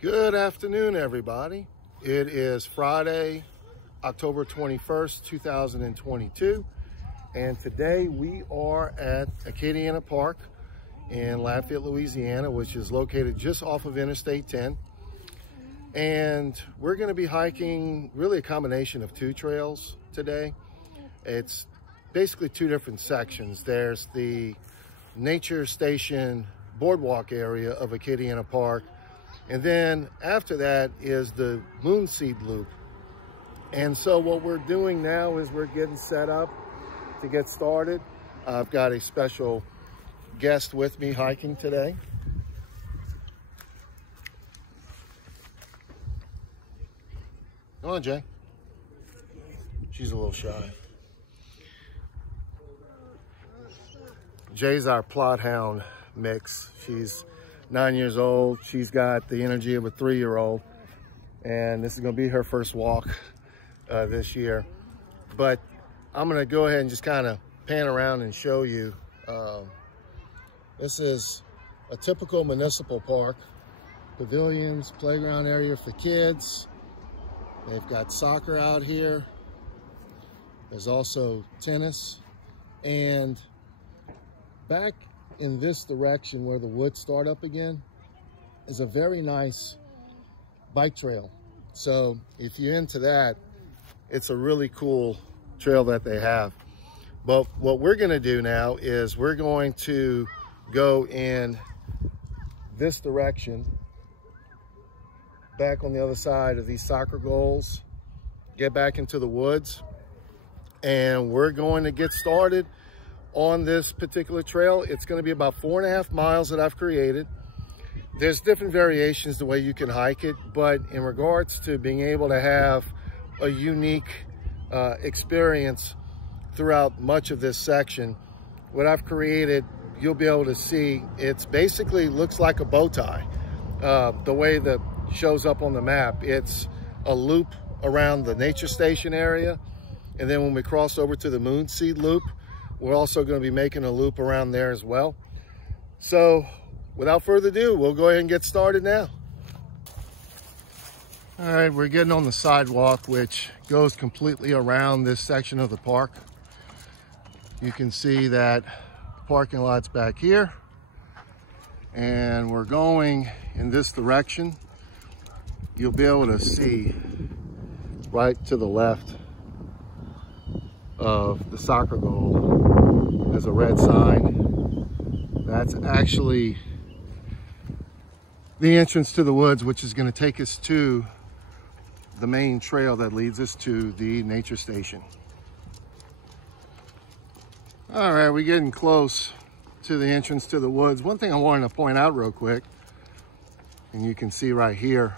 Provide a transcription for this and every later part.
Good afternoon, everybody. It is Friday, October 21st, 2022, and today we are at Acadiana Park in Lafayette, Louisiana, which is located just off of Interstate 10. And we're going to be hiking really a combination of two trails today. It's basically two different sections. There's the Nature Station Boardwalk area of Acadiana Park, and then after that is the Moonseed Loop. And so what we're doing now is we're getting set up to get started. I've got a special guest with me hiking today. Come on, Jay. She's a little shy. Jay's our Plott Hound mix. She's 9 years old. She's got the energy of a 3-year-old, and this is going to be her first walk this year. But I'm going to go ahead and just kind of pan around and show you. This is a typical municipal park. Pavilions, playground area for kids. They've got soccer out here. There's also tennis. And back in this direction where the woods start up again is a very nice bike trail. So if you're into that, it's a really cool trail that they have. But what we're going to do now is we're going to go in this direction, back on the other side of these soccer goals, get back into the woods, and we're going to get started on this particular trail. It's going to be about 4.5 miles that I've created. There's different variations the way you can hike it, but in regards to being able to have a unique experience throughout much of this section, what I've created, you'll be able to see, it's basically looks like a bow tie. The way that shows up on the map, it's a loop around the Nature Station area, and then when we cross over to the Moonseed Loop, we're also going to be making a loop around there as well. So without further ado, we'll go ahead and get started now. All right, we're getting on the sidewalk, which goes completely around this section of the park. You can see that the parking lot's back here, and we're going in this direction. You'll be able to see right to the left of the soccer goal, there's a red sign. That's actually the entrance to the woods, which is going to take us to the main trail that leads us to the Nature Station. All right, we're getting close to the entrance to the woods. One thing I wanted to point out real quick, and you can see right here,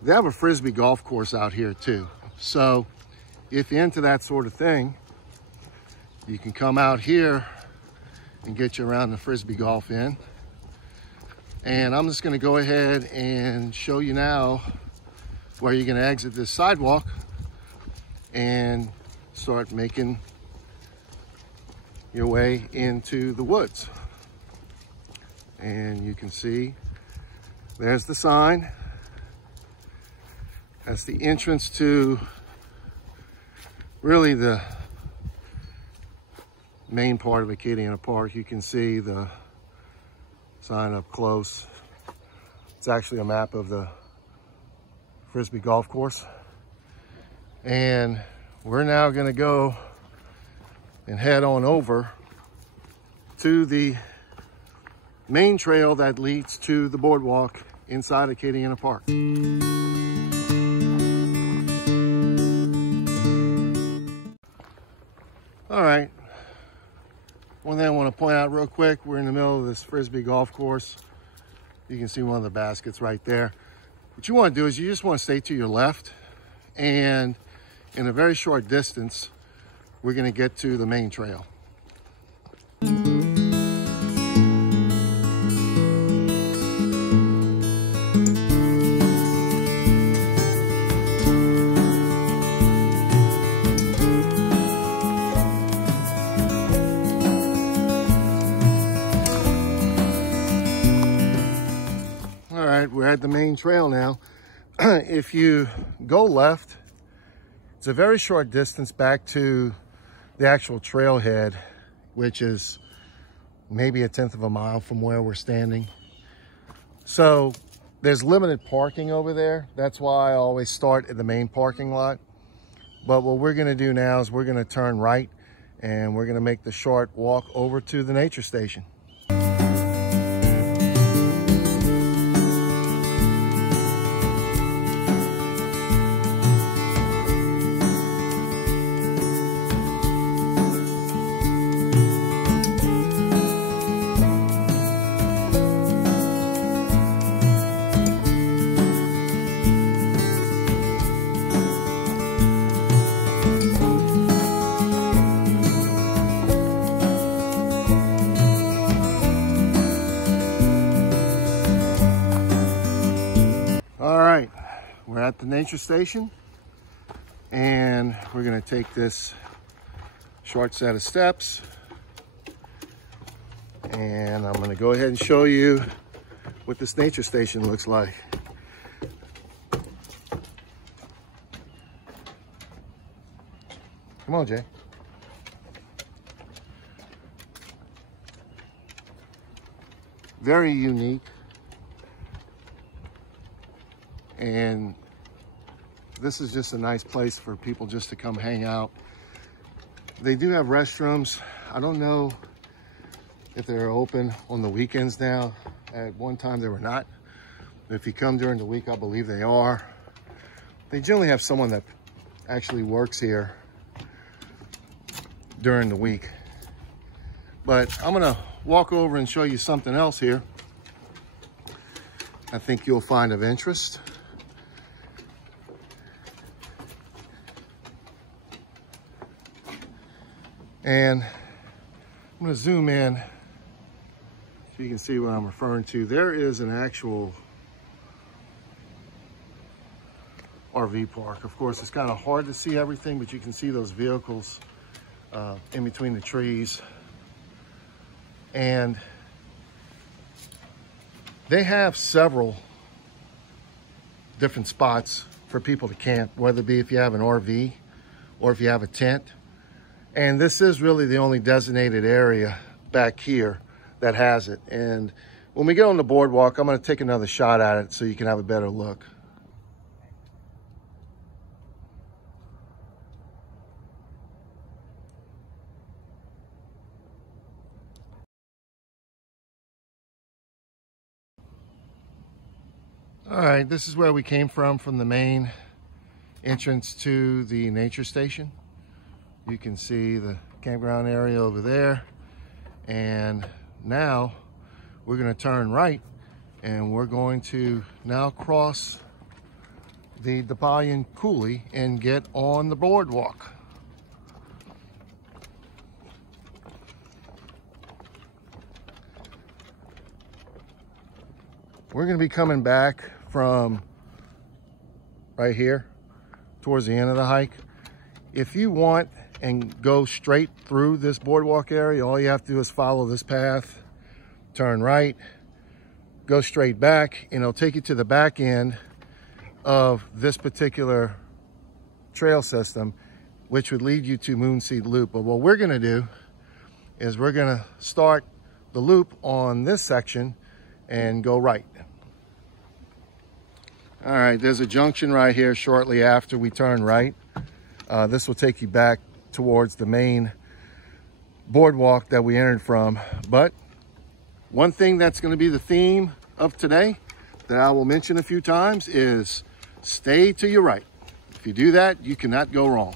they have a Frisbee golf course out here too. So if you're into that sort of thing, you can come out here and get you around the Frisbee golf in. And I'm just going to go ahead and show you now where you're going to exit this sidewalk and start making your way into the woods. And you can see there's the sign. That's the entrance to really the main part of Acadiana Park. You can see the sign up close. It's actually a map of the Frisbee golf course. And we're now going to go and head on over to the main trail that leads to the boardwalk inside Acadiana Park. All right, one thing I want to point out real quick, we're in the middle of this Frisbee golf course. You can see one of the baskets right there. What you want to do is you just want to stay to your left, and in a very short distance, we're going to get to the main trail. we're at the main trail now. If you go left, it's a very short distance back to the actual trailhead, which is maybe 1/10 of a mile from where we're standing. So there's limited parking over there. That's why I always start at the main parking lot. But what we're gonna do now is we're gonna turn right and we're gonna make the short walk over to the nature station. We're at the nature station and we're going to take this short set of steps and I'm going to go ahead and show you what this nature station looks like. Come on, Jay. Very unique. And this is just a nice place for people just to come hang out. They do have restrooms. I don't know if they're open on the weekends now. At one time they were not. But if you come during the week, I believe they are. They generally have someone that actually works here during the week. But I'm gonna walk over and show you something else here I think you'll find of interest. And I'm going to zoom in so you can see what I'm referring to. There is an actual RV park. Of course, it's kind of hard to see everything, but you can see those vehicles in between the trees. And they have several different spots for people to camp, whether it be if you have an RV or if you have a tent. And this is really the only designated area back here that has it. And when we get on the boardwalk, I'm going to take another shot at it so you can have a better look. All right, this is where we came from the main entrance to the nature station. You can see the campground area over there. And now we're going to turn right and we're going to now cross the Vermilion coulee and get on the boardwalk. We're going to be coming back from right here towards the end of the hike. If you want and go straight through this boardwalk area, all you have to do is follow this path, turn right, go straight back, and it'll take you to the back end of this particular trail system, which would lead you to Moonseed Loop. But what we're gonna do is we're gonna start the loop on this section and go right. All right, there's a junction right here shortly after we turn right. This will take you back towards the main boardwalk that we entered from. But one thing that's going to be the theme of today that I will mention a few times is stay to your right. If you do that, you cannot go wrong.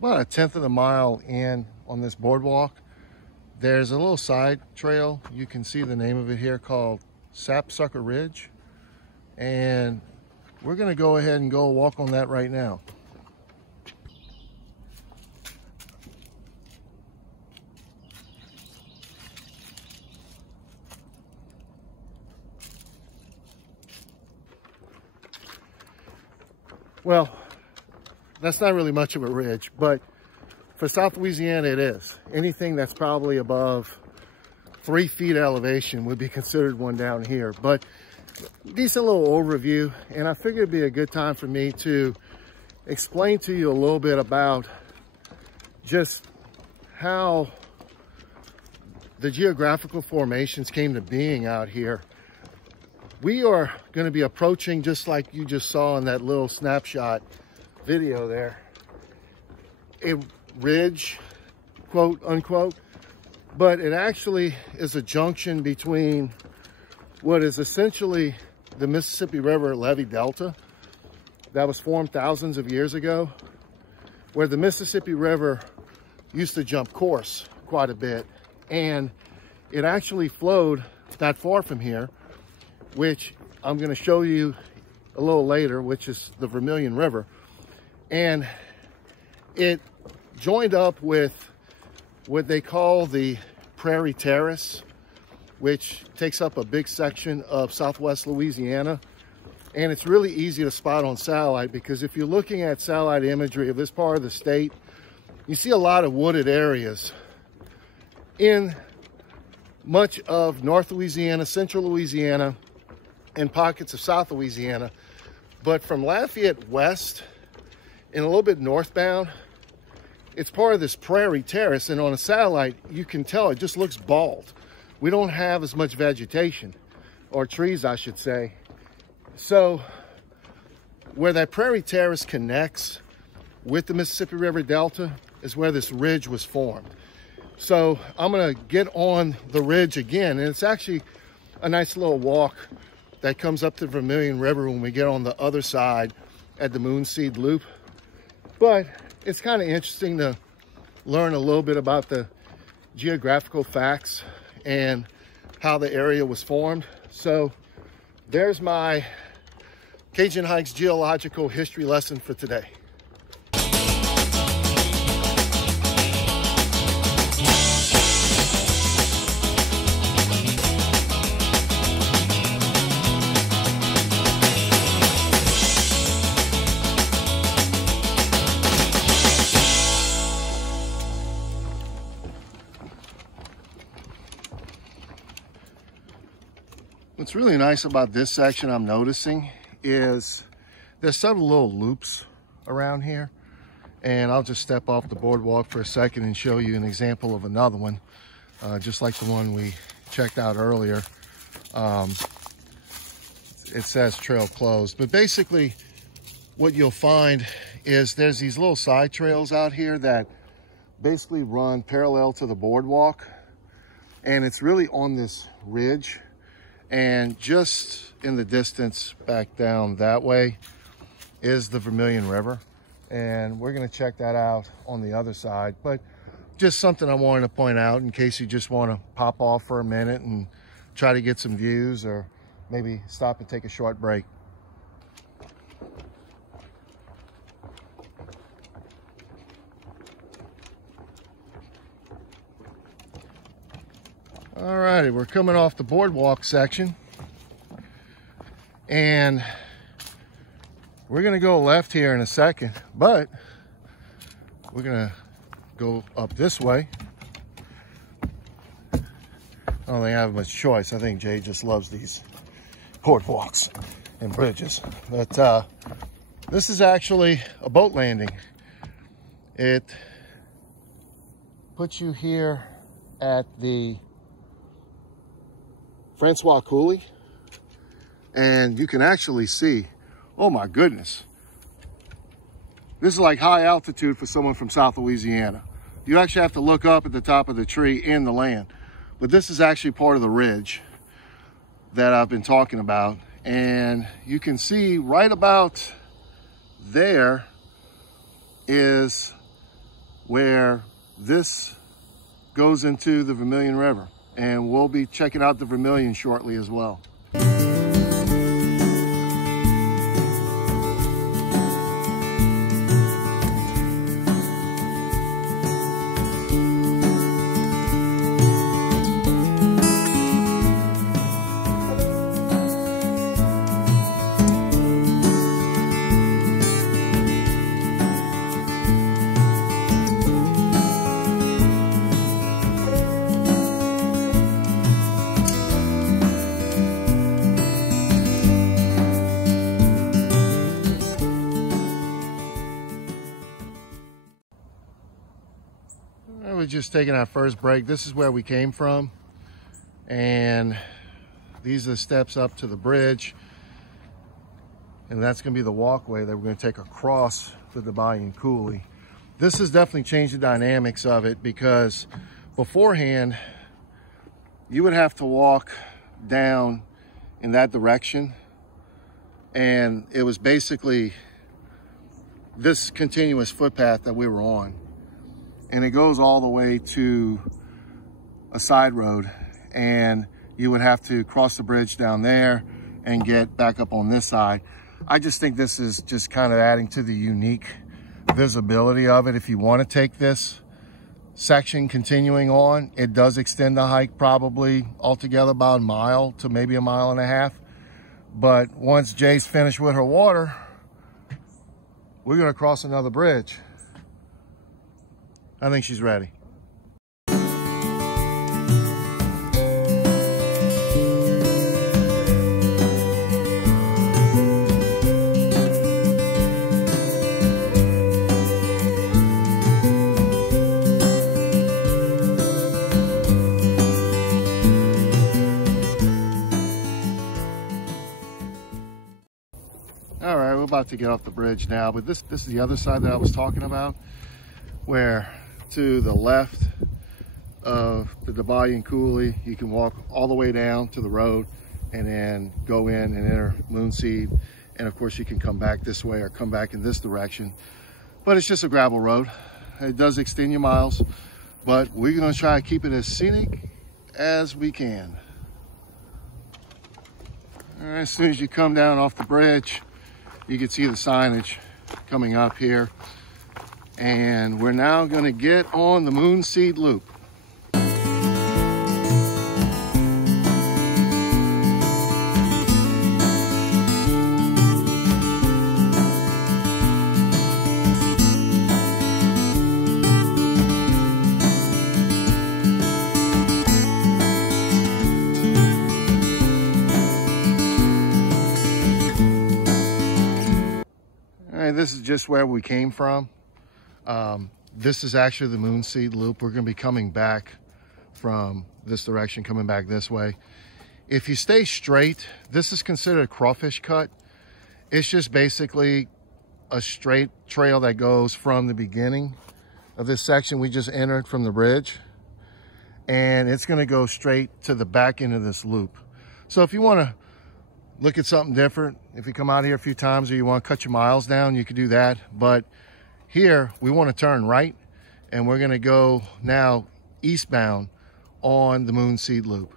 About 1/10 of the mile in on this boardwalk, There's a little side trail. You can see the name of it here, called Sapsucker Ridge. And we're gonna go ahead and go walk on that right now. Well, that's not really much of a ridge, but for South Louisiana it is. Anything that's probably above 3 feet elevation would be considered one down here. But decent little overview, and I figured it'd be a good time for me to explain to you a little bit about just how the geographical formations came to being out here. We are going to be approaching, just like you just saw in that little snapshot video there, a ridge, quote unquote, but it actually is a junction between what is essentially the Mississippi River levee delta that was formed thousands of years ago, where the Mississippi River used to jump course quite a bit, and it actually flowed not far from here, which I'm going to show you a little later, which is the Vermilion River. And it joined up with what they call the Prairie Terrace, which takes up a big section of southwest Louisiana. And it's really easy to spot on satellite, because if you're looking at satellite imagery of this part of the state, you see a lot of wooded areas in much of North Louisiana, Central Louisiana, and pockets of South Louisiana. But from Lafayette west and a little bit northbound, it's part of this Prairie Terrace, and on a satellite you can tell it just looks bald. We don't have as much vegetation, or trees I should say. So where that Prairie Terrace connects with the Mississippi River Delta is where this ridge was formed. So I'm gonna get on the ridge again, and it's actually a nice little walk that comes up to the Vermilion River when we get on the other side at the Moonseed Loop. But it's kind of interesting to learn a little bit about the geographical facts and how the area was formed. So there's my Cajun Hikes geological history lesson for today. What's really nice about this section I'm noticing is there's several little loops around here, and I'll just step off the boardwalk for a second and show you an example of another one, just like the one we checked out earlier. It says trail closed, but basically what you'll find is there's these little side trails out here that basically run parallel to the boardwalk, and it's really on this ridge. And just in the distance back down that way is the Vermilion River. And we're gonna check that out on the other side. But just something I wanted to point out in case you just wanna pop off for a minute and try to get some views, or maybe stop and take a short break. Alrighty, we're coming off the boardwalk section, and we're gonna go left here in a second, but we're gonna go up this way. I don't think I have much choice. I think Jay just loves these boardwalks and bridges. But this is actually a boat landing. It puts you here at the Francois Coulee, and you can actually see, oh my goodness, this is like high altitude for someone from South Louisiana. You actually have to look up at the top of the tree in the land, but this is actually part of the ridge that I've been talking about, and you can see right about there is where this goes into the Vermilion River. And we'll be checking out the Vermilion shortly as well. We're just taking our first break. This is where we came from, and these are the steps up to the bridge, and that's going to be the walkway that we're going to take across the Vermilion coulee. This has definitely changed the dynamics of it, because beforehand you would have to walk down in that direction, and it was basically this continuous footpath that we were on. And it goes all the way to a side road, and you would have to cross the bridge down there and get back up on this side. I just think this is just kind of adding to the unique visibility of it. If you want to take this section continuing on, it does extend the hike probably altogether about a mile to maybe a mile and a half. But once Jay's finished with her water, we're going to cross another bridge. I think she's ready. All right, we're about to get off the bridge now, but this is the other side that I was talking about, where to the left of the Vermilion coulee, you can walk all the way down to the road and then go in and enter Moonseed. And of course you can come back this way or come back in this direction. But it's just a gravel road. It does extend your miles, but we're gonna try to keep it as scenic as we can. All right, as soon as you come down off the bridge, you can see the signage coming up here. And we're now going to get on the Moonseed Loop. All right, this is just where we came from. This is actually the Moonseed Loop. We're going to be coming back from this direction, coming back this way. If you stay straight, this is considered a crawfish cut. It's just basically a straight trail that goes from the beginning of this section we just entered from the bridge, and it's going to go straight to the back end of this loop. So if you want to look at something different, if you come out here a few times or you want to cut your miles down, you could do that. But here, we want to turn right, and we're going to go now eastbound on the Moonseed Loop.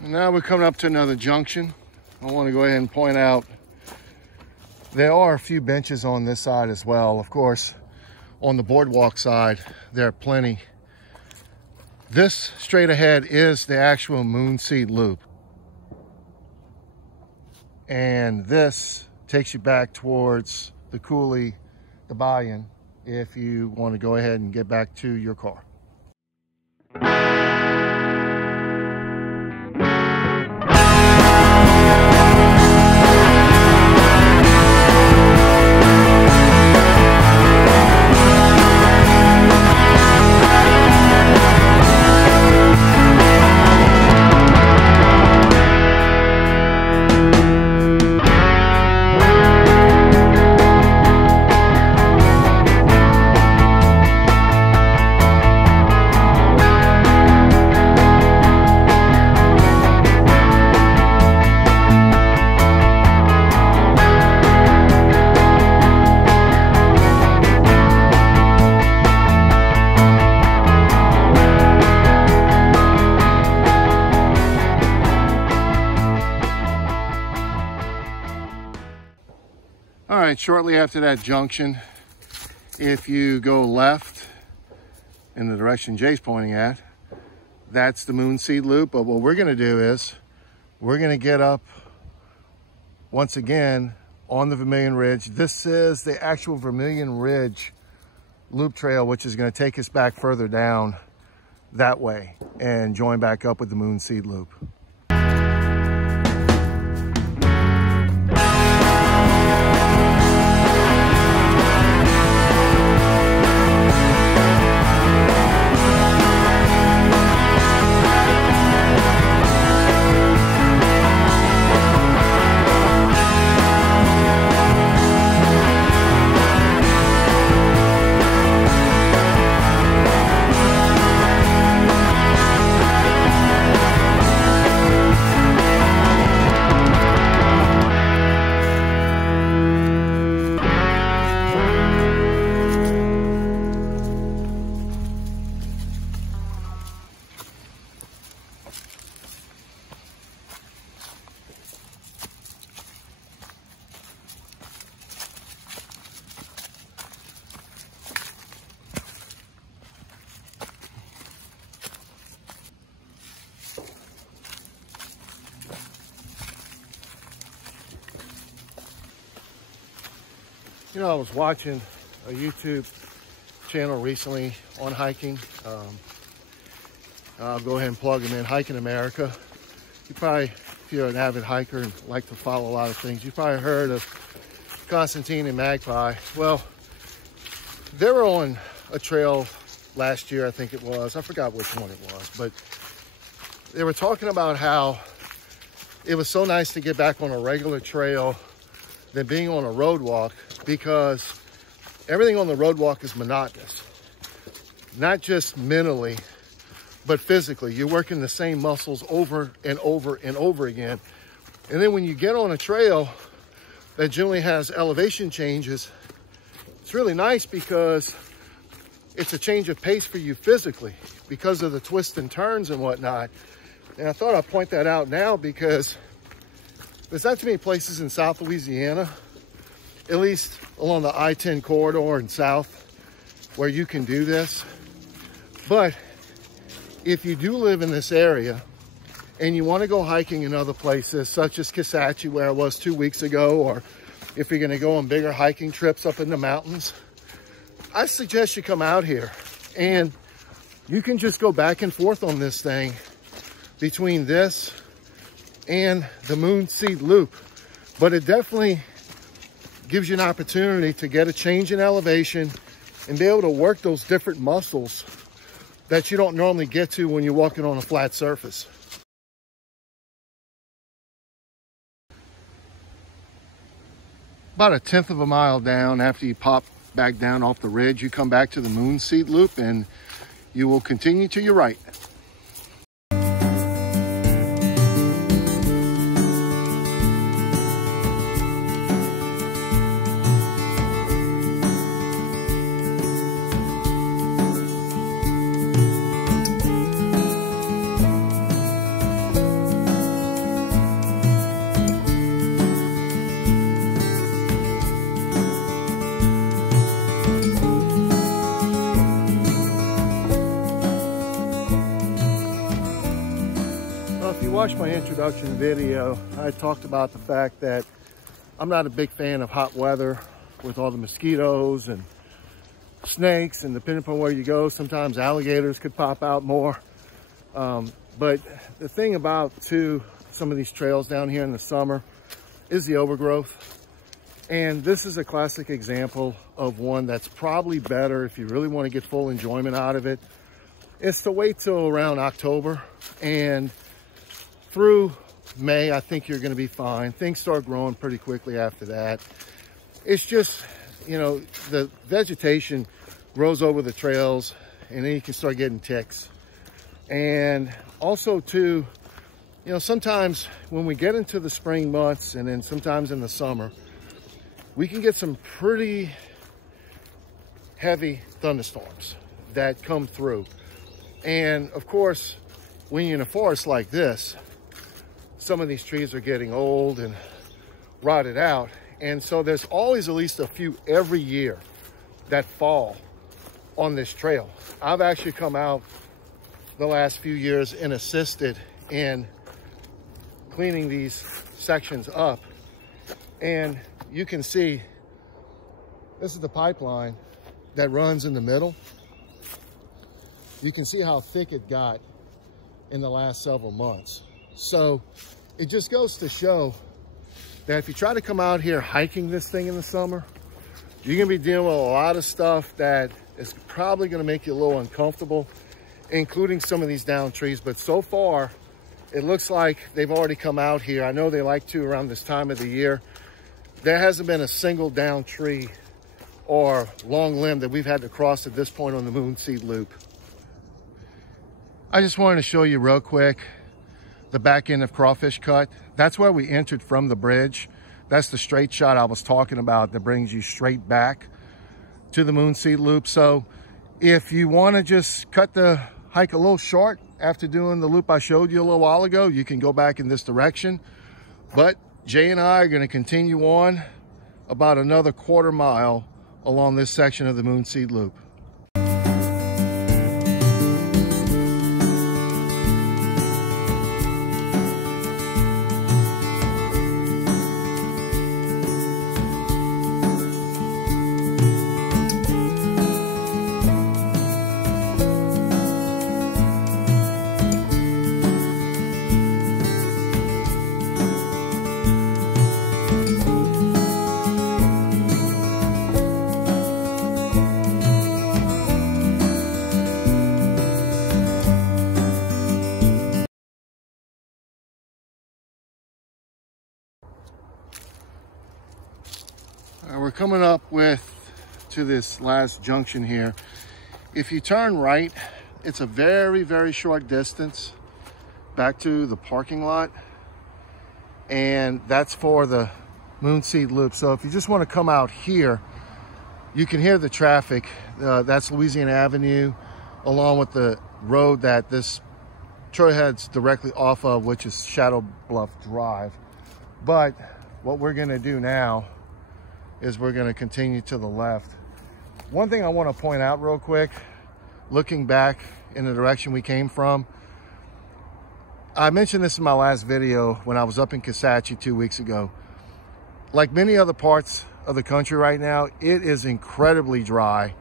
Now we're coming up to another junction. I want to go ahead and point out there are a few benches on this side as well. Of course, on the boardwalk side, there are plenty. This straight ahead is the actual Moonseed Loop. And this takes you back towards the coulee, the buy-in, if you want to go ahead and get back to your car. right, shortly after that junction, if you go left in the direction Jay's pointing at, that's the Moonseed Loop. But what we're gonna do is, we're gonna get up once again on the Vermilion Ridge. This is the actual Vermilion Ridge loop trail, which is gonna take us back further down that way and join back up with the Moonseed Loop. You know, I was watching a YouTube channel recently on hiking. I'll go ahead and plug them in, Hiking America. You probably, if you're an avid hiker and like to follow a lot of things, you probably heard of Constantine and Magpie. Well, they were on a trail last year, I think it was. I forgot which one it was, but they were talking about how it was so nice to get back on a regular trail than being on a road walk, because everything on the road walk is monotonous. Not just mentally, but physically. You're working the same muscles over and over and over again. And then when you get on a trail that generally has elevation changes, it's really nice because it's a change of pace for you physically because of the twists and turns and whatnot. And I thought I'd point that out now because there's not too many places in South Louisiana, at least along the I-10 corridor and south, where you can do this. But if you do live in this area and you want to go hiking in other places, such as Kisatchie, where I was 2 weeks ago, or if you're going to go on bigger hiking trips up in the mountains, I suggest you come out here. And you can just go back and forth on this thing between this and the Moonseed Loop. But it definitely gives you an opportunity to get a change in elevation and be able to work those different muscles that you don't normally get to when you're walking on a flat surface. About 1/10 of a mile down, after you pop back down off the ridge, you come back to the Moonseed Loop and you will continue to your right. If you watched my introduction video, I talked about the fact that I'm not a big fan of hot weather with all the mosquitoes and snakes, and depending upon where you go, sometimes alligators could pop out more. But the thing about some of these trails down here in the summer is the overgrowth. And this is a classic example of one that's probably better if you really want to get full enjoyment out of it. It's to wait till around October, and through May, I think you're going to be fine. Things start growing pretty quickly after that. It's just, you know, the vegetation grows over the trails, and then you can start getting ticks. And also too, you know, sometimes when we get into the spring months and then sometimes in the summer, we can get some pretty heavy thunderstorms that come through. And of course, when you're in a forest like this, some of these trees are getting old and rotted out, And so there's always at least a few every year that fall on this trail. I've actually come out the last few years and assisted in cleaning these sections up. And you can see, this is the pipeline that runs in the middle. You can see how thick it got in the last several months. So it just goes to show that if you try to come out here hiking this thing in the summer, you're gonna be dealing with a lot of stuff that is probably gonna make you a little uncomfortable, including some of these downed trees. But so far, it looks like they've already come out here. I know they like to around this time of the year. There hasn't been a single downed tree or long limb that we've had to cross at this point on the Moonseed Loop. I just wanted to show you real quick the back end of Crawfish Cut. That's where we entered from the bridge. That's the straight shot I was talking about that brings you straight back to the Moonseed Loop. So if you want to just cut the hike a little short after doing the loop I showed you a little while ago, you can go back in this direction. But Jay and I are going to continue on about another quarter mile along this section of the Moonseed Loop. We're coming up to this last junction here. If you turn right, it's a very, very short distance back to the parking lot. And that's for the Moonseed Loop. So if you just want to come out here, you can hear the traffic. That's Louisiana Avenue, along with the road that this trailhead's directly off of, which is Shadow Bluff Drive. But what we're going to do now is we're going to continue to the left. One thing I want to point out real quick, looking back in the direction we came from, I mentioned this in my last video when I was up in Kisatchie 2 weeks ago. Like many other parts of the country right now, it is incredibly dry.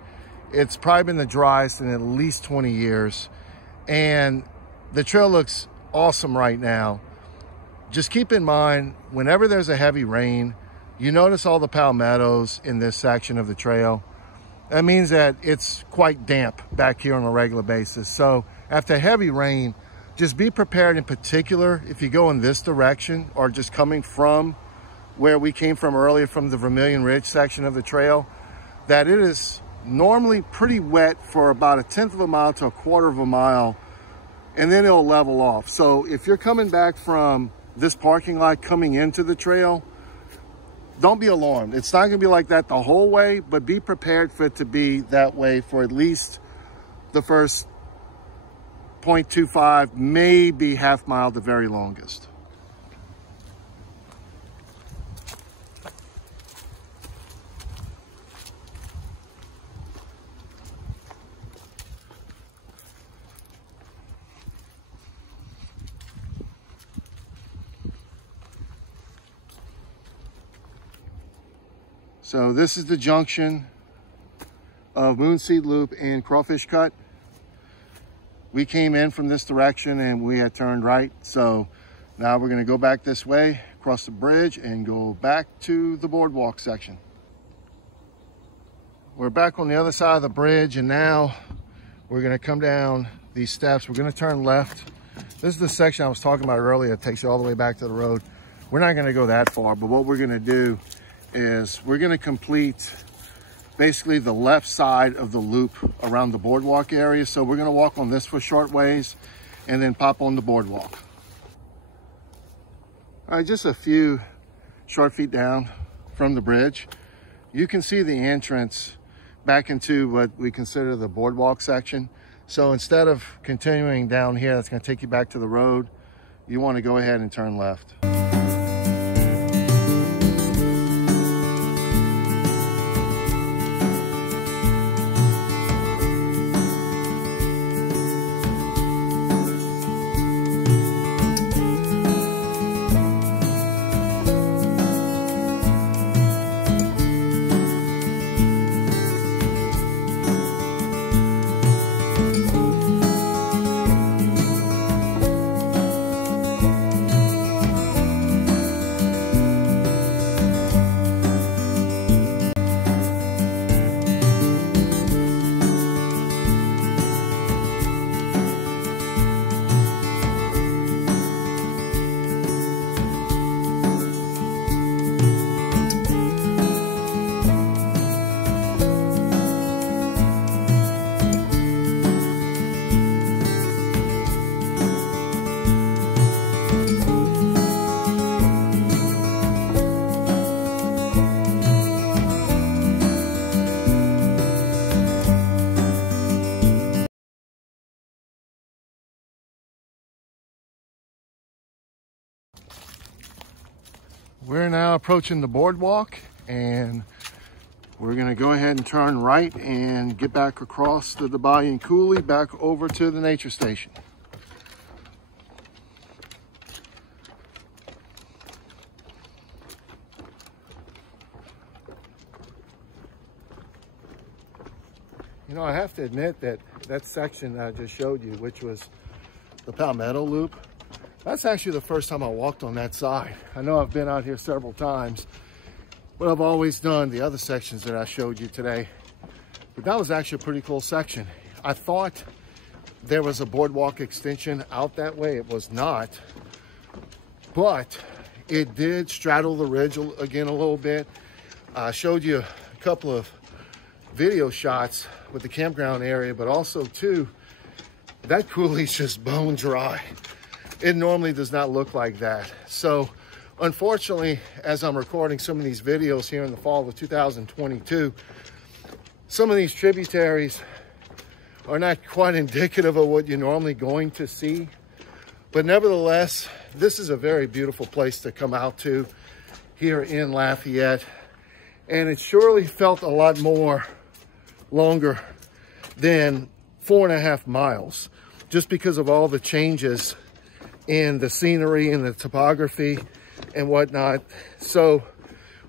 It's probably been the driest in at least 20 years. And the trail looks awesome right now. Just keep in mind, whenever there's a heavy rain, you notice all the palmettos in this section of the trail. That means that it's quite damp back here on a regular basis. So after heavy rain, just be prepared, in particular if you go in this direction or just coming from where we came from earlier, from the Vermilion Ridge section of the trail, that it is normally pretty wet for about 1/10 of a mile to 1/4 of a mile, and then it'll level off. So if you're coming back from this parking lot coming into the trail, don't be alarmed. It's not gonna be like that the whole way, but be prepared for it to be that way for at least the first 0.25, maybe half mile, the very longest. So this is the junction of Moonseed Loop and Crawfish Cut. We came in from this direction and we had turned right. So now we're gonna go back this way, cross the bridge and go back to the boardwalk section. We're back on the other side of the bridge, and now we're gonna come down these steps. We're gonna turn left. This is the section I was talking about earlier. It takes you all the way back to the road. We're not gonna go that far, but what we're gonna do is we're going to complete basically the left side of the loop around the boardwalk area. So we're going to walk on this for short ways and then pop on the boardwalk. All right, just a few short feet down from the bridge, you can see the entrance back into what we consider the boardwalk section. So instead of continuing down here, that's going to take you back to the road, you want to go ahead and turn left. We're now approaching the boardwalk, and we're gonna go ahead and turn right and get back across the bayou and coulee back over to the nature station. You know, I have to admit that that section that I just showed you, which was the Palmetto Loop, that's actually the first time I walked on that side. I know I've been out here several times, but I've always done the other sections that I showed you today. But that was actually a pretty cool section. I thought there was a boardwalk extension out that way. It was not, but it did straddle the ridge again a little bit. I showed you a couple of video shots with the campground area, but also too, that coulee's just bone dry. It normally does not look like that. So unfortunately, as I'm recording some of these videos here in the fall of 2022, some of these tributaries are not quite indicative of what you're normally going to see. But nevertheless, this is a very beautiful place to come out to here in Lafayette. And it surely felt a lot more longer than 4.5 miles, just because of all the changes in the scenery and the topography and whatnot. So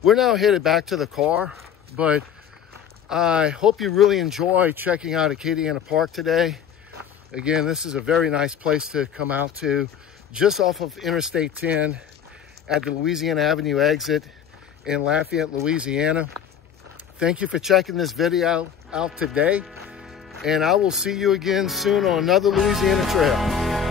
we're now headed back to the car, but I hope you really enjoy checking out Acadiana Park today. Again, this is a very nice place to come out to, just off of Interstate 10 at the Louisiana Avenue exit in Lafayette, Louisiana. Thank you for checking this video out today, and I will see you again soon on another Louisiana trail.